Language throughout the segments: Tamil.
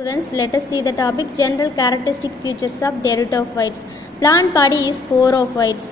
Students, let us see the topic general characteristic features of Pteridophytes. Plant body is sporophytes.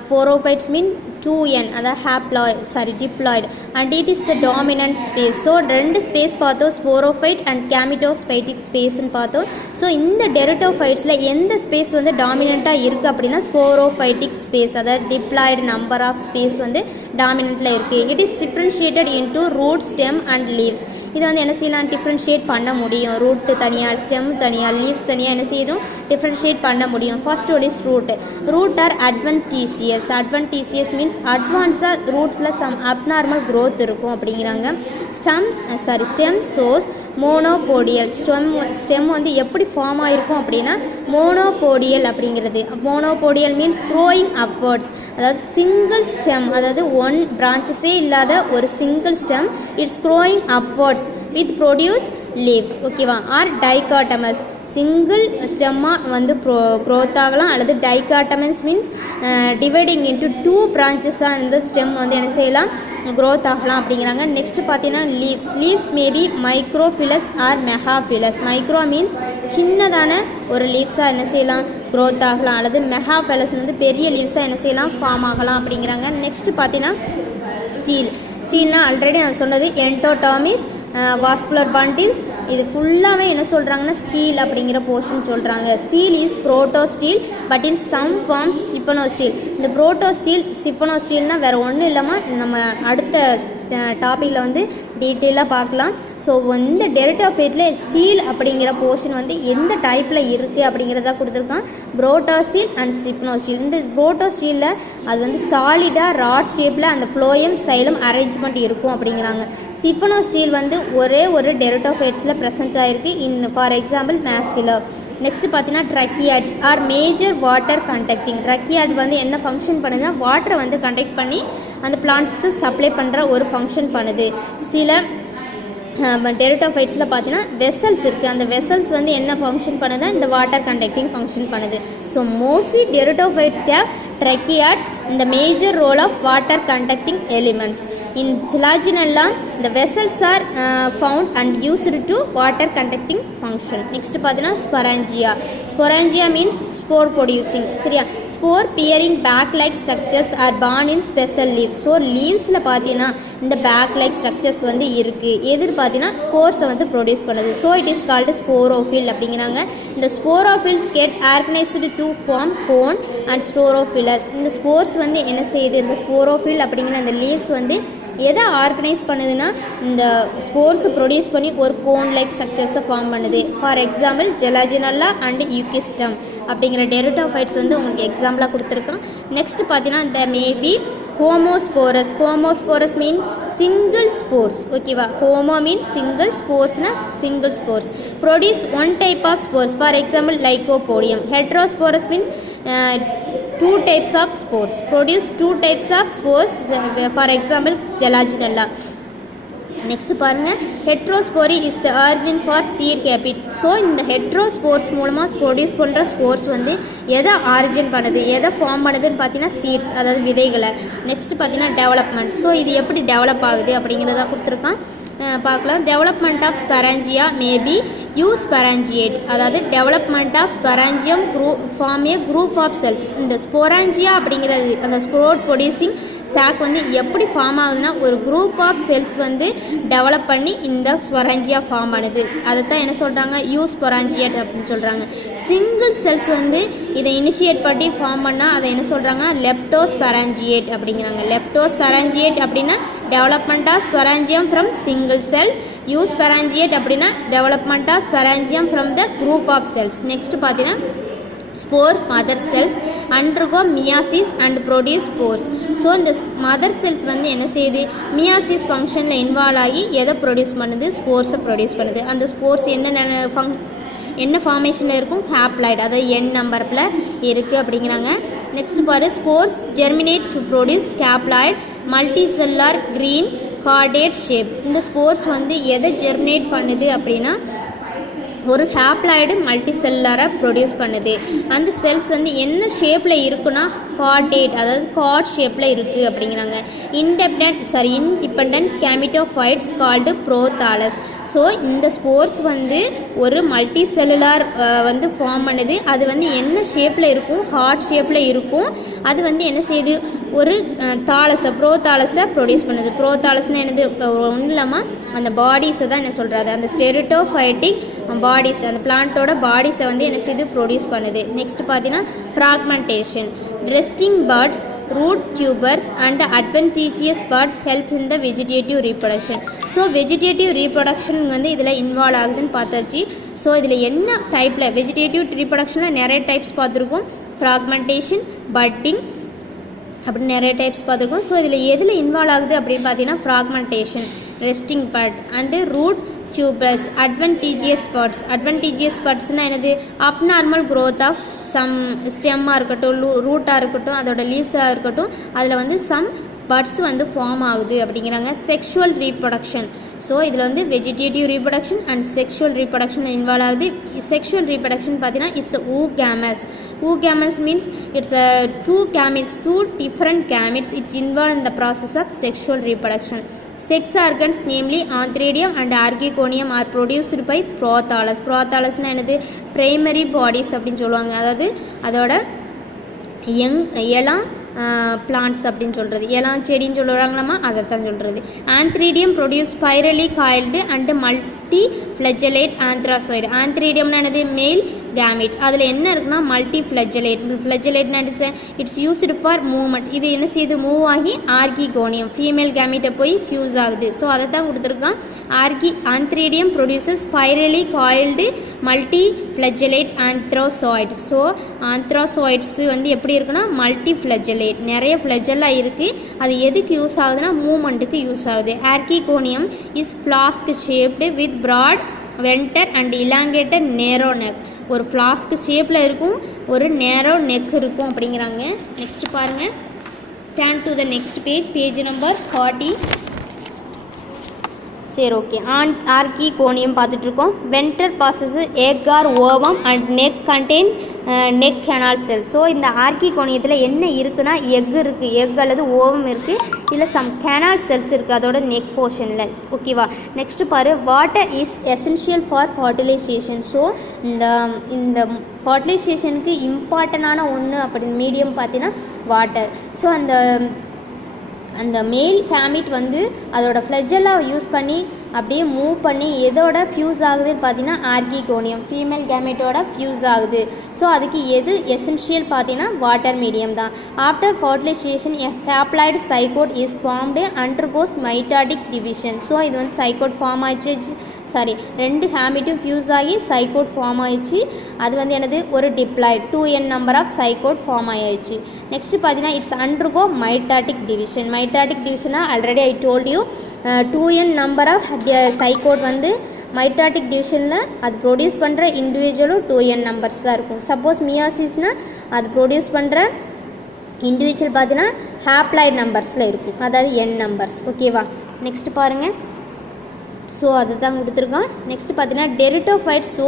Sporophytes mean 2n, அதாவது diploid, and it is the dominant space. So ரெண்டு ஸ்பேஸ் பார்த்தோம், ஸ்போரோஃபைட் அண்ட் கேமிட்டோஸ்பைட்டிக் ஸ்பேஸ்ன்னு பார்த்தோம். ஸோ இந்த டெரிட்டோஃபைட்ஸில் எந்த ஸ்பேஸ் வந்து டாமினண்ட்டாக இருக்குது அப்படின்னா ஸ்போரோஃபைட்டிக் ஸ்பேஸ், அதாவது டிப்ளாய்டு நம்பர் ஆஃப் ஸ்பேஸ் வந்து டாமினண்ட்டில் இருக்குது. It is differentiated into root, stem and leaves. இதை வந்து என்ன செய்யலாம், டிஃப்ரென்ஷியேட் பண்ண முடியும். ரூட்டு தனியாக, ஸ்டெம் தனியாக, லீவ்ஸ் தனியாக என்ன செய்யணும், டிஃப்ரென்ஷியேட் பண்ண முடியும். First one is root. Root are adventitious. Adventitious means அட்வான்ஸாக ரூட்ஸில் சம் அப்நார்மல் க்ரோத் இருக்கும் அப்படிங்கிறாங்க. Stem source monopodial. ஸ்டெம் வந்து எப்படி ஃபார்ம் ஆகிருக்கும் அப்படின்னா மோனோபோடியல் அப்படிங்கிறது. மோனோபோடியல் மீன்ஸ் க்ரோயிங் அப்வர்ட்ஸ், அதாவது சிங்கிள் ஸ்டெம், அதாவது ஒன் பிரான்ச்சஸே இல்லாத ஒரு single stem, it's growing upwards with produce leaves. ஓகேவா? ஆர் டைகாட்டமஸ், சிங்கிள் ஸ்டெம்மாக வந்து க்ரோத் ஆகலாம், அல்லது டைகாட்டமஸ் மீன்ஸ் டிவைடிங் இன்ட்டு 2 பிரான்ச்சஸாக இருந்த ஸ்டெம் வந்து என்ன செய்யலாம், க்ரோத் ஆகலாம் அப்படிங்கிறாங்க. நெக்ஸ்ட் பார்த்தீங்கன்னா leaves. Leaves maybe microphyllous or megaphyllous. Micro means சின்னதான ஒரு லீவ்ஸாக என்ன செய்யலாம், க்ரோத் ஆகலாம், அல்லது மெகாஃபிலஸ் வந்து பெரிய லீவ்ஸாக என்ன செய்யலாம், ஃபார்ம் ஆகலாம் அப்படிங்கிறாங்க. நெக்ஸ்ட் பார்த்தீங்கன்னா ஸ்டீல். ஸ்டீல்னால் ஆல்ரெடி நான் சொன்னது என்டோடாமிஸ், வாஸ்குலர் பண்டில்ஸ், இது ஃபுல்லாகவே என்ன சொல்கிறாங்கன்னா ஸ்டீல் அப்படிங்கிற போர்ஷன் சொல்கிறாங்க. Stele is protostele but in some forms siphonostele. இந்த புரோட்டோஸ்டீல் சிஃபனோஸ்டீல்னால் வேறு ஒன்றும் இல்லாமல் நம்ம அடுத்த டாப்பிக்கில் வந்து டீட்டெயிலாக பார்க்கலாம். ஸோ இந்த டெரிட்டோஃபைட்டில் ஸ்டீல் அப்படிங்கிற போர்ஷன் வந்து எந்த டைப்பில் இருக்குது அப்படிங்கிறத கொடுத்துருக்கான், புரோட்டோஸ்டீல் அண்ட் சிஃபனோஸ்டீல். இந்த புரோட்டோஸ்டீலில் அது வந்து சாலிடாக ராட் ஷேப்பில் அந்த ஃப்ளோயம் சைலம் அரேஞ்ச்மெண்ட் இருக்கும் அப்படிங்கிறாங்க. சிஃபனோஸ்டீல் வந்து ஒரே ஒரு டெரிட்டோஃபைட்ஸில் ப்ரெசென்ட் ஆகிருக்கு. For example Marsilea. நெக்ஸ்ட் பார்த்தீங்கன்னா tracheids are major water conducting. Tracheid வந்து என்ன ஃபங்க்ஷன் பண்ணுதுன்னா வாட்டரை வந்து கண்டக்ட் பண்ணி அந்த பிளான்ட்ஸ்க்கு சப்ளை பண்ணுற ஒரு ஃபங்க்ஷன் பண்ணுது. சில டெரிட்டோஃபைட்ஸில் பார்த்தீங்கன்னா வெசல்ஸ் இருக்குது. அந்த வெசல்ஸ் வந்து என்ன ஃபங்க்ஷன் பண்ணுதுன்னா இந்த வாட்டர் கண்டக்டிங் ஃபங்க்ஷன் பண்ணுது. So mostly pteridophytes gave tracheids இந்த major role of water conducting elements. In Selaginella the vessels are found and used to water conducting function. Next பார்த்தீங்கன்னா sporangia. Sporangia means spore producing. சரியா? spore bearing back like structures are born in special leaves. So லீவ்ஸில் பார்த்தீங்கன்னா இந்த பேக் லைக் ஸ்ட்ரக்சர்ஸ் வந்து இருக்குது. எதிர் பார்த்தீங்கன்னா ஸ்போர்ஸை வந்து ப்ரொடியூஸ் பண்ணுது. So it is called sporophyll அப்படிங்கிறாங்க. இந்த sporophylls get organised to form cone and strobilus. இந்த ஸ்போர்ஸ் வந்து என்ன செய்யுது, இந்த ஸ்போரோஃபில் அப்படிங்கிற அந்த லீவ்ஸ் வந்து எதை ஆர்கனைஸ் பண்ணுதுன்னா இந்த ஸ்போர்ஸை ப்ரொடியூஸ் பண்ணி ஒரு கோன் லைக் ஸ்ட்ரக்சர்ஸை ஃபார்ம் பண்ணுது. For example Selaginella and Equisetum அப்படிங்கிற டெரிட்டோஃபைட்ஸ் வந்து உங்களுக்கு எக்ஸாம்பிளாக கொடுத்துருக்கான். நெக்ஸ்ட் பார்த்தீங்கன்னா இந்த maybe homosporous. Homosporous mean single spores. ஓகேவா? ஹோமோ மீன்ஸ் சிங்கிள், ஸ்போர்ஸ்னா single spores. Produce one type of spores. For example Lycopodium. Heterosporous means 2 types of spores. Produce 2 types of spores. For example Gelaginella. Next பாருங்கள், heterospory is the origin for seed habit. So இந்த ஹெட்ரோஸ்போர்ஸ் மூலமாக ப்ரொடியூஸ் பண்ணுற ஸ்போர்ஸ் வந்து எதை ஆரிஜின் பண்ணுது, எதை ஃபார்ம் பண்ணுதுன்னு பார்த்தீங்கன்னா சீட்ஸ், அதாவது விதைகளை. நெக்ஸ்ட் பார்த்தீங்கன்னா டெவலப்மெண்ட். ஸோ இது எப்படி டெவலப் ஆகுது அப்படிங்கிறத கொடுத்துருக்கான், பார்க்கலாம். Development of sporangia maybe eusporangiate, அதாவது development of sporangium form a group of cells. இந்த ஸ்போராஞ்சியா அப்படிங்கிறது அந்த ஸ்போர் ப்ரொடியூசிங் சாக் வந்து எப்படி ஃபார்ம் ஆகுதுன்னா ஒரு குரூப் ஆஃப் செல்ஸ் வந்து டெவலப் பண்ணி இந்த ஸ்பொராஞ்சியா ஃபார்ம் பண்ணுது. அதை தான் என்ன சொல்கிறாங்க, யூஸ் ஸ்பொராஞ்சியேட் அப்படின்னு சொல்கிறாங்க. சிங்கிள் செல்ஸ் வந்து இதை இனிஷியேட் பண்ணி ஃபார்ம் பண்ணால் அதை என்ன சொல்கிறாங்கன்னா லெப்டோஸ்பெராஞ்சியேட் அப்படிங்கிறாங்க. லெப்டோஸ்பெராஞ்சியேட் அப்படின்னா development of sporangium from single cell. Eusporangiate அப்படின்னா development of sporangium from the group of cells. Next பார்த்தீங்கன்னா spores mother cells undergo meiosis and produce spores. So இந்த மதர் செல்ஸ் வந்து என்ன செய்யுது, மியாசிஸ் ஃபங்க்ஷனில் இன்வால்வ் ஆகி எதை ப்ரொடியூஸ் பண்ணுது, ஸ்போர்ஸை ப்ரொடியூஸ் பண்ணுது. அந்த ஸ்போர்ஸ் என்ன ஃபார்மேஷனில் இருக்கும், ஹாப்ளாய்டு, அதாவது என் நம்பரில் இருக்குது அப்படிங்கிறாங்க. நெக்ஸ்ட் பாரு, spores germinate to produce haploid multi cellar green chordate shape. இந்த ஸ்போர்ஸ் வந்து எதை ஜெர்மினேட் பண்ணுது அப்படின்னா ஒரு ஹேப்ளாய்டு மல்டி செல்லாரை ப்ரொடியூஸ் பண்ணுது. அந்த செல்ஸ் வந்து என்ன ஷேப்பில் இருக்குன்னா கார்டேட், அதாவது கார்ட் ஷேப்பில் இருக்குது அப்படிங்கிறாங்க. Independent gametophytes called prothallus. So இந்த ஸ்போர்ஸ் வந்து ஒரு மல்டி செல்லுலார் வந்து ஃபார்ம் பண்ணுது. அது வந்து என்ன ஷேப்பில் இருக்கும், ஹார்ட் ஷேப்பில் இருக்கும். அது வந்து என்ன செய்யுது, ஒரு ப்ரோதாலஸை ப்ரொடியூஸ் பண்ணுது. ப்ரோதாலஸ்னால் என்னது, ஒன்றும் இல்லாமல் அந்த பாடிஸை தான் என்ன சொல்கிறது, அந்த ஸ்டெரிட்டோஃபைட்டிக் பாடிஸ், அந்த பிளான்ட்டோட பாடிஸை வந்து என்ன செய்து ப்ரொடியூஸ் பண்ணுது. நெக்ஸ்ட் பார்த்தீங்கன்னா fragmentation. Resting buds, root tubers and adventitious buds help in the vegetative reproduction. So vegetative reproduction வந்து இதில் இன்வால்வ் ஆகுதுன்னு பார்த்தாச்சு. ஸோ இதில் என்ன டைப்பில் வெஜிடேட்டிவ் ரீப்ரொடக்ஷனில் நிறைய டைப்ஸ் பார்த்துருக்கோம். ஃப்ராக்மெண்டேஷன், பட்டிங் அப்படின்னு நிறைய டைப்ஸ் பார்த்துருக்கோம். ஸோ இதில் எதில் இன்வால்வ் ஆகுது அப்படின்னு பார்த்தீங்கன்னா fragmentation, resting bud and root tubers, adventitious பர்ட்ஸ்னால் என்னது, அப்நார்மல் க்ரோத் ஆஃப் சம் ஸ்டெம்மாக இருக்கட்டும், ரூட்டாக இருக்கட்டும், அதோட லீவ்ஸாக இருக்கட்டும், அதில் வந்து சம் பர்ட்ஸ் வந்து ஃபார்ம் ஆகுது அப்படிங்கிறாங்க. Sexual reproduction. ஸோ இதில் வந்து vegetative reproduction and sexual reproduction involve ஆகுது. செக்ஷுவல் ரீப்ரொடக்ஷன் பார்த்தீங்கன்னா it's oogamous means it's two different gametes. It's involve in the process of sexual reproduction. Sex organs namely antheridium and archegonium are produced by prothallus. Prothallusனா என்னது, பிரைமரி பாடிஸ் அப்படின்னு சொல்லுவாங்க. அதாவது அதோட இளம் பிளான்ட்ஸ் அப்படின்னு சொல்கிறது, இளம் செடின்னு சொல்லுறாங்களாமா, அதை தான் சொல்கிறது. Antheridium produce spirally coiled and multi flagellate antherozoid. ஆந்த்ரீடியம்னா என்னது, மேல் கேமிட். அதில் என்ன இருக்குன்னா மல்டி ஃப்ளெஜலேட்னா இட்ஸ் யூஸ்டு ஃபார் மூவ்மெண்ட். இது என்ன செய்யுது, மூவ் ஆகி ஆர்கிகோனியம் ஃபீமேல் கேமிட்டை போய் ஃபியூஸ் ஆகுது. ஸோ அதை தான் கொடுத்துருக்கான். Antheridium produces spirally coiled multi flagellate antherozoids. So antherozoids வந்து எப்படி இருக்குன்னா மல்டி ஃப்ளெஜலேட், நிறைய ஃப்ளெஜெல்லாம் இருக்குது. அது எதுக்கு யூஸ் ஆகுதுன்னா மூமெண்ட்டுக்கு யூஸ் ஆகுது. Archegonium is flask shaped with broad venter and elongated narrow neck. ஒரு ஃப்ளாஸ்க் ஷேப்பில் இருக்கும், ஒரு நேரோ நெக் இருக்கும் அப்படிங்கிறாங்க. நெக்ஸ்ட் பாருங்கள், turn to the next page number 40. சரி, ஓகே. ஆர்கிகோனியம் பார்த்துட்ருக்கோம். Venter possess egg or ovum and neck contain neck canal cells. So இந்த ஆர்கிகோனியத்தில் என்ன இருக்குன்னா எக் இருக்குது, எக் அல்லது ஓவம் இருக்குது, இதில் சம் கெனால் செல்ஸ் இருக்குது அதோட நெக் போர்ஷனில். ஓகேவா. நெக்ஸ்ட்டு பாரு, water is essential for fertilisation. So இந்த ஃபர்டிலைசேஷனுக்கு இம்பார்ட்டண்டான ஒன்று அப்படின்னு மீடியம் பார்த்தீங்கன்னா வாட்டர். ஸோ அந்த மேல் கேமிட் வந்து அதோட ஃப்ளெஜெல்லாம் யூஸ் பண்ணி அப்படியே மூவ் பண்ணி எதோட ஃபியூஸ் ஆகுதுன்னு பார்த்தீங்கன்னா ஆர்கிகோனியம் ஃபீமேல் கேமிட்டோட ஃபியூஸ் ஆகுது. ஸோ அதுக்கு எது எசென்ஷியல் பார்த்தீங்கன்னா வாட்டர் மீடியம் தான். After fertilisation a haploid zygote is formed undergoes mitotic division. So இது வந்து சைகோட் ஃபார்ம் ஆயிடுச்சு, ரெண்டு ஹேமிட்டும் ஃபியூஸ் ஆகி சைகோட் ஃபார்ம் ஆயிடுச்சு. அது வந்து என்னது, ஒரு diploid 2n number of zygote form ஆயிடுச்சு. நெக்ஸ்ட் பார்த்தீங்கன்னா it's undergo mitotic division. Mitotic டிவிஷனா already I told you 2n number of zygote வந்து மைட்டாட்டிக் டிவிஷனில் அது ப்ரொடியூஸ் பண்ணுற இண்டிவிஜுவலும் 2n நம்பர்ஸ் தான் இருக்கும். சப்போஸ் மியாசிஸ்னால் அது ப்ரொடியூஸ் பண்ணுற இண்டிவிஜுவல் பார்த்தீங்கன்னா ஹேப்ளாய்டு நம்பர்ஸில் இருக்கும், அதாவது n நம்பர்ஸ். ஓகேவா. நெக்ஸ்ட் பாருங்கள். ஸோ அதுதான் கொடுத்துருக்கான். நெக்ஸ்ட் பார்த்தீங்கன்னா pteridophytes. So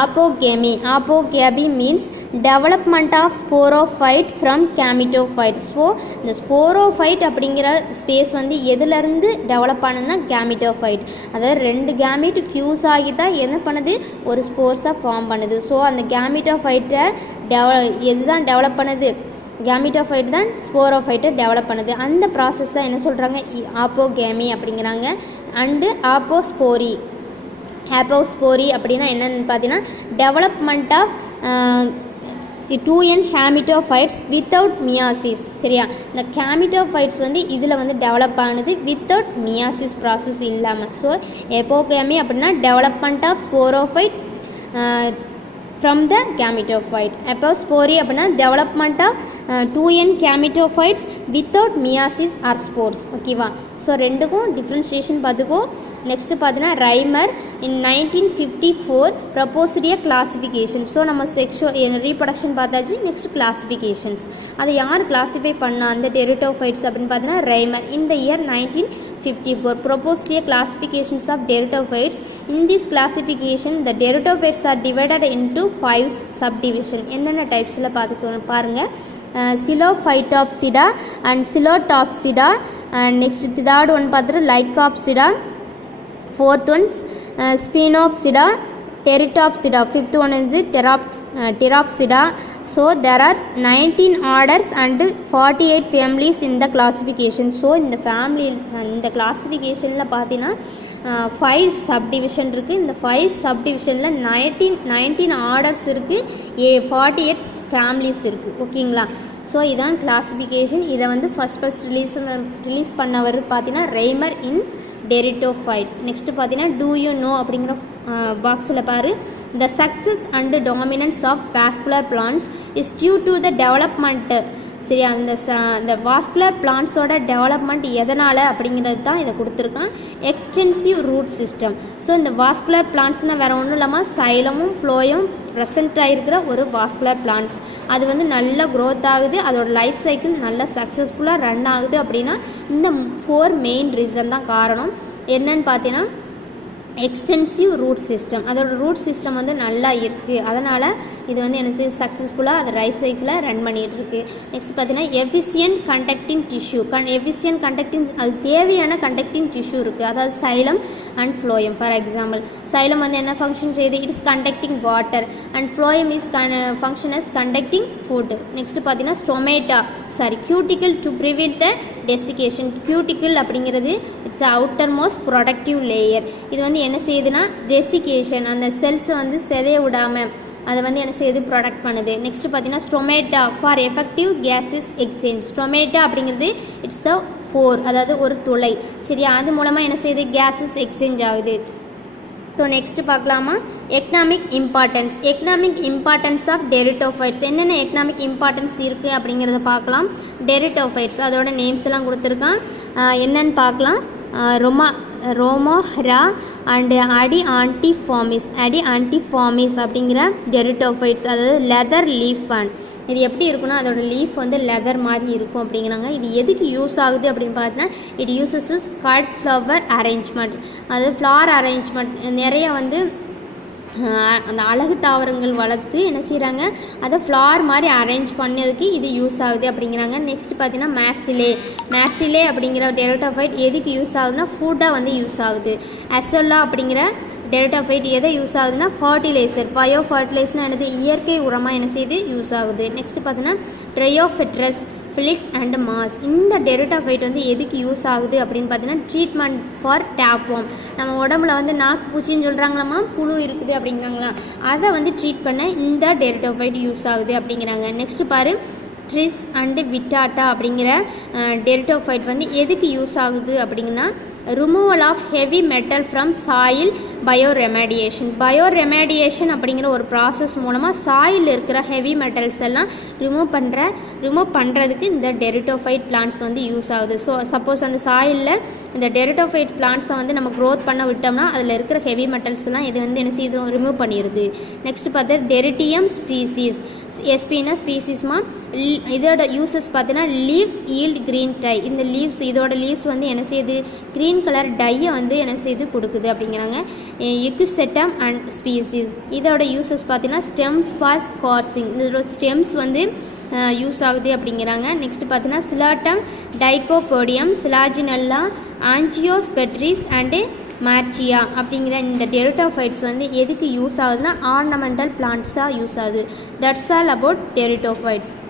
apogamy means development of sporophyte from gametophyte. So இந்த ஸ்போரோஃபைட் அப்படிங்கிற ஸ்பேஸ் வந்து எதுலேருந்து டெவலப் ஆனதுன்னா கேமிட்டோஃபைட். அதாவது ரெண்டு கேமிட் ஃபியூஸ் ஆகி தான் என்ன பண்ணுது, ஒரு ஸ்போர்ஸாக ஃபார்ம் பண்ணுது. ஸோ அந்த கேமிட்டோஃபைட்டை எதுதான் டெவலப் பண்ணுது, கேமிட்டோஃபைட் தான் ஸ்போரோஃபைட்டை டெவலப் பண்ணுது. அந்த ப்ராசஸ் தான் என்ன சொல்கிறாங்க, ஆப்போகேமி அப்படிங்கிறாங்க. அண்டு ஆப்போஸ்போரி அப்படின்னா என்னென்னு பார்த்தீங்கன்னா development of 2n gametophytes without meiosis. சரியா. இந்த கேமிட்டோஃபைட்ஸ் வந்து இதில் வந்து டெவலப் ஆனது வித்தவுட் மியாசிஸ் ப்ராசஸ் இல்லாமல். ஸோ எப்போகேமி அப்படின்னா development of sporophyte from the gametophyte. Apospory அப்படின்னா development of 2n gametophytes without meiosis or spores. ஓகேவா. ஸோ ரெண்டுக்கும் டிஃப்ரென்ஷியேஷன் பார்த்துக்கோ. நெக்ஸ்ட் பார்த்தீங்கன்னா ரைமர் in 1954 proposed a classification. So நம்ம ரீப்ரொடக்ஷன் பார்த்தாச்சு. நெக்ஸ்ட் கிளாஸிஃபிகேஷன்ஸ், அதை யார் கிளாஸிஃபை பண்ணா அந்த டெரிட்டோஃபைட்ஸ் அப்படின்னு பார்த்தீங்கன்னா ரைமர். இந்த year 1954 proposed a classifications of pteridophytes. In this classification the pteridophytes are divided into 5 subdivision. என்னென்ன டைப்ஸில் பாருங்கள். Silophytopsida and Silotopsida, and next third one பார்த்தீங்கன்னா Lycopsida, fourth ones Spinopsida, Pteridopsida, fifth one is Pteropsida. So there are 19 orders and 48 families in the classification. So இந்த family இந்த classificationல பார்த்தீங்கன்னா 5 subdivision இருக்குது. இந்த 5 subdivisionல 19 orders இருக்குது, 48 families இருக்குது. ஓகேங்களா? ஸோ இதான் கிளாஸிஃபிகேஷன். இதை வந்து ஃபஸ்ட் ரிலீஸ் பண்ணவர் பார்த்தீங்கன்னா ரைமர் இன் டெரிட்டோஃபைட். நெக்ஸ்ட்டு பார்த்தீங்கன்னா டூ யூ நோ அப்படிங்கிற பாக்ஸில் பாரு. The success and dominance of vascular plants is due to the development. சரி, அந்த வாஸ்குலர் பிளான்ஸோட டெவலப்மெண்ட் எதனால் அப்படிங்கிறது தான் இதை கொடுத்துருக்கான். Extensive root system. ஸோ இந்த வாஸ்குலர் பிளான்ட்ஸ்னால் வேறு ஒன்றும் இல்லாமல் சைலமும் ஃப்ளோயும் ப்ரெசென்ட் ஆகிருக்கிற ஒரு வாஸ்குலர் பிளான்ட்ஸ். அது வந்து நல்லா க்ரோத் ஆகுது, அதோட லைஃப் சைக்கிள் நல்லா சக்ஸஸ்ஃபுல்லாக ரன் ஆகுது. அப்படின்னா இந்த 4 மெயின் ரீசன் தான் காரணம். என்னன்னு பார்த்தீங்கன்னா எக்ஸ்டென்சிவ் ரூட் சிஸ்டம், அதோட ரூட் சிஸ்டம் வந்து நல்லா இருக்குது. அதனால் இது வந்து எனக்கு சக்ஸஸ்ஃபுல்லாக அதை லைஃப் சைக்கிளில் ரன் பண்ணிகிட்ருக்கு. நெக்ஸ்ட் பார்த்தீங்கன்னா efficient conducting tissue. Efficient conducting, அது தேவையான கண்டக்டிங் டிஷ்யூ இருக்குது. அதாவது xylem and phloem. For example xylem வந்து என்ன ஃபங்க்ஷன் செய்யுது? It is conducting water and phloem is function is conducting food. Next பார்த்தீங்கன்னா stomata cuticle to prevent the desiccation. Cuticle அப்படிங்கிறது it's outer most protective layer. இது வந்து என்ன செய்யுதுன்னா டெசிகேஷன், அந்த செல்ஸை வந்து செதைய விடாமல் அதை வந்து என்ன செய்யுது? ப்ரொடக்ட் பண்ணுது. நெக்ஸ்ட் பார்த்தீங்கன்னா stomata for effective gases exchange. ஸ்டொமேட்டா அப்படிங்கிறது இட்ஸ் அ போர், அதாவது ஒரு துளை. சரியா? அது மூலமாக என்ன செய்யுது? கேஸஸ் எக்ஸ்சேஞ்ச் ஆகுது. ஸோ நெக்ஸ்ட்டு பார்க்கலாமா? Economic importance of pteridophytes. என்னென்ன எக்கனாமிக் இம்பார்ட்டன்ஸ் இருக்குது அப்படிங்கிறத பார்க்கலாம். டெரிட்டோஃபைட்ஸ் அதோட நேம்ஸ் எல்லாம் கொடுத்துருக்கான். என்னென்னு பார்க்கலாம். ரோமோஹெரா அண்டு அடி ஆன்டிஃபார்மிஸ் அப்படிங்கிற டெரிட்டோஃபைட்ஸ், அதாவது லெதர் லீஃப் ஃபேன். இது எப்படி இருக்குன்னா அதோட லீஃப் வந்து லெதர் மாதிரி இருக்கும் அப்படிங்கிறாங்க. இது எதுக்கு யூஸ் ஆகுது அப்படின்னு பார்த்தீங்கன்னா இட் யூசஸ் ஸ்கட் ஃப்ளவர் அரேஞ்ச்மெண்ட். அதாவது ஃப்ளவர் அரேஞ்ச்மெண்ட் நிறைய வந்து அந்த அழகு தாவரங்கள் வளர்த்து என்ன செய்கிறாங்க, அதை ஃப்ளார் மாதிரி அரேஞ்ச் பண்ணதுக்கு இது யூஸ் ஆகுது அப்படிங்கிறாங்க. நெக்ஸ்ட் பார்த்தீங்கன்னா மேர்சிலே அப்படிங்கிற டெரிட்டோஃபைட் எதுக்கு யூஸ் ஆகுதுன்னா ஃபுட்டாக வந்து யூஸ் ஆகுது. அசோலா அப்படிங்கிற டெரிட்டோஃபைட் எதை யூஸ் ஆகுதுன்னா ஃபர்டிலைசர், பயோ ஃபர்டிலைசர்னா என்னது? இயற்கை உரமாக என்ன செய்யுது? யூஸ் ஆகுது. நெக்ஸ்ட் பார்த்தீங்கன்னா ட்ரையோஃபெட்ரஸ், ஃபிலிக்ஸ் அண்ட் மாஸ். இந்த டெரிட்டோஃபைட் வந்து எதுக்கு யூஸ் ஆகுது அப்படின்னு பார்த்தீங்கன்னா ட்ரீட்மெண்ட் ஃபார் டேப்வார்ம். நம்ம உடம்புல வந்து நாக்கு பூச்சின்னு சொல்கிறாங்களாம்மா, புழு இருக்குது அப்படிங்கிறாங்களா, அதை வந்து ட்ரீட் பண்ண இந்த டெரிட்டோஃபைட் யூஸ் ஆகுது அப்படிங்கிறாங்க. நெக்ஸ்ட் பாரு, ட்ரிஸ் அண்டு விட்டாட்டா அப்படிங்கிற டெரிட்டோஃபைட் வந்து எதுக்கு யூஸ் ஆகுது அப்படிங்கன்னா removal of heavy metal from soil bioremediation அப்படிங்கிற ஒரு ப்ராசஸ் மூலமாக சாயில் இருக்கிற ஹெவி மெட்டல்ஸ் எல்லாம் ரிமூவ் பண்ணுறதுக்கு இந்த டெரிட்டோஃபைட் பிளான்ட்ஸ் வந்து யூஸ் ஆகுது. ஸோ சப்போஸ் அந்த சாயிலில் இந்த டெரிட்டோஃபைட் பிளான்ட்ஸை வந்து நம்ம க்ரோத் பண்ண விட்டோம்னா அதில் இருக்கிற ஹெவி மெட்டல்ஸ்லாம் இது வந்து என்ன செய்யுது? ரிமூவ் பண்ணிடுது. நெக்ஸ்ட் பார்த்தா டெரிட்டியம் ஸ்பீசிஸ். எஸ்பின்னா ஸ்பீசிஸ்மா. இதோட யூசஸ் பார்த்தீங்கன்னா லீவ்ஸ் ஈல்ட் க்ரீன் டை. இந்த இதோட லீவ்ஸ் வந்து என்ன செய்யுது? க்ரீன் கலர் டையை வந்து என்ன செய்து கொடுக்குது அப்படிங்கிறாங்க. யுகுசெட்டம் அண்ட் ஸ்பீசிஸ். இதோட யூசஸ் பார்த்தீங்கன்னா ஸ்டெம்ஸ் ஃபார் ஸ்கார்சிங். இதோட ஸ்டெம்ஸ் வந்து யூஸ் ஆகுது அப்படிங்கிறாங்க. நெக்ஸ்ட் பார்த்தீங்கன்னா சிலாட்டம், டைகோபோடியம், சிலாஜினல்லா, ஆஞ்சியோஸ்பெட்ரிஸ் அண்டு மார்ச்சியா அப்படிங்கிற இந்த டெரிட்டோஃபைட்ஸ் வந்து எதுக்கு யூஸ் ஆகுதுன்னா ஆர்னமெண்டல் பிளான்ட்ஸாக யூஸ் ஆகுது. That's all about டெரிட்டோஃபைட்ஸ்.